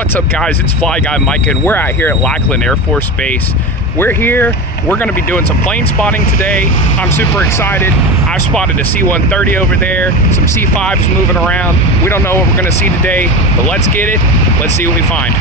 What's up, guys? It's FlyGuy Micah, and we're out here at Lackland Air Force Base. We're here. We're going to be doing some plane spotting today. I'm super excited. I spotted a C-130 over there, some C-5s moving around. We don't know what we're going to see today, but let's get it. Let's see what we find.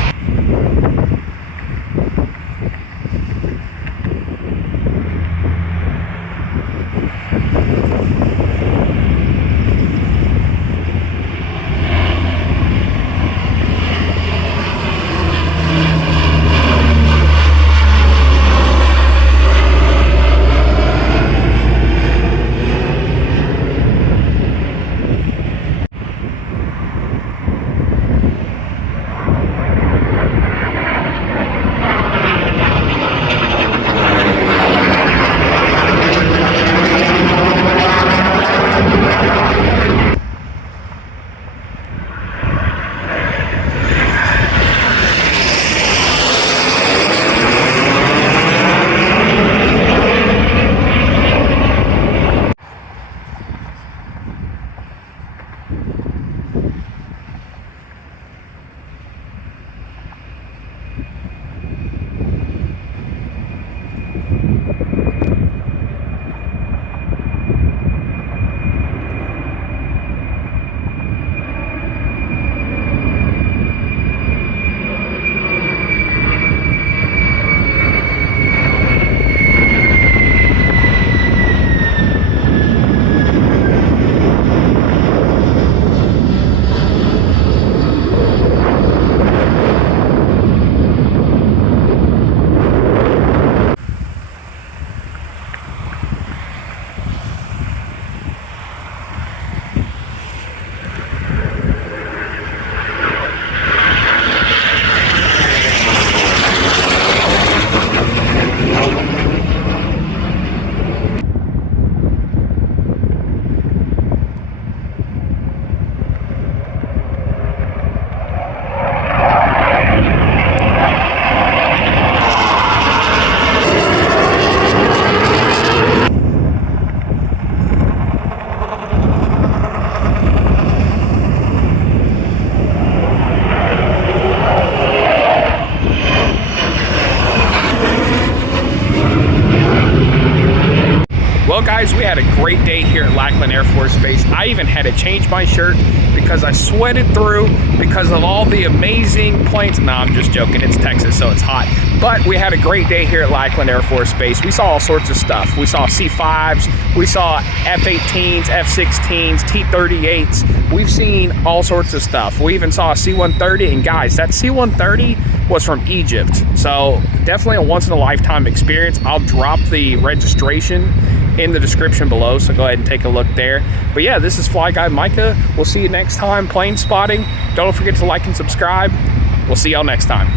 Well, guys, we had a great day here at Lackland Air Force Base. I even had to change my shirt because I sweated through because of all the amazing planes. No, I'm just joking. It's Texas, so it's hot. But we had a great day here at Lackland Air Force Base. We saw all sorts of stuff. We saw C-5s, we saw F-18s, F-16s, T-38s. We've seen all sorts of stuff. We even saw a C-130, and guys, that C-130 was from Egypt. So definitely a once-in-a-lifetime experience. I'll drop the registration in the description below, so go ahead and take a look there. But yeah, this is FlyGuy Micah. We'll see you next time plane spotting. Don't forget to like and subscribe. We'll see y'all next time.